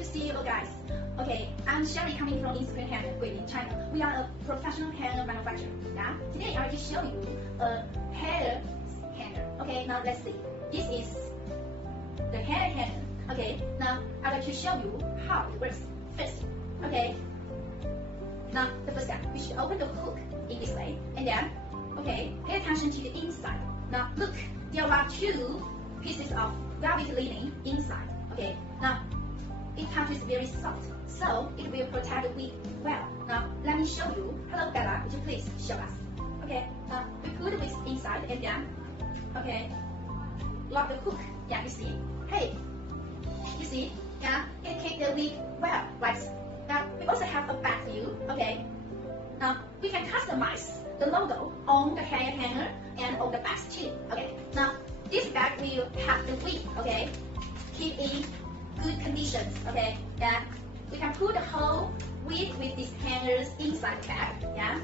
to see you guys. Okay, I'm Sherry coming from Inspring Hair, Guilin, China. We are a professional hair manufacturer. Yeah? Today I will just show you a hair hanger. Okay, now let's see. This is the hair hanger. Okay, now I will to show you how it works first. Okay, now the first step, we should open the hook in this way, and then, okay, pay attention to the inside. Now look, there are two pieces of velvet linen inside. Okay, now it comes very soft, so it will protect the wig well. Now let me show you. Hello Bella, would you please show us? Okay, now we put the wig inside and then, okay, lock the hook. Yeah, you see? Hey, you see? Yeah, it keeps the wig well, right? Now we also have a back view. Okay, now we can customize the logo on the hair hanger and on the back too. Okay, now this bag will have the wig. Okay, keep in good conditions. Okay, yeah, we can put the whole wig with these hangers inside the bag. Yeah,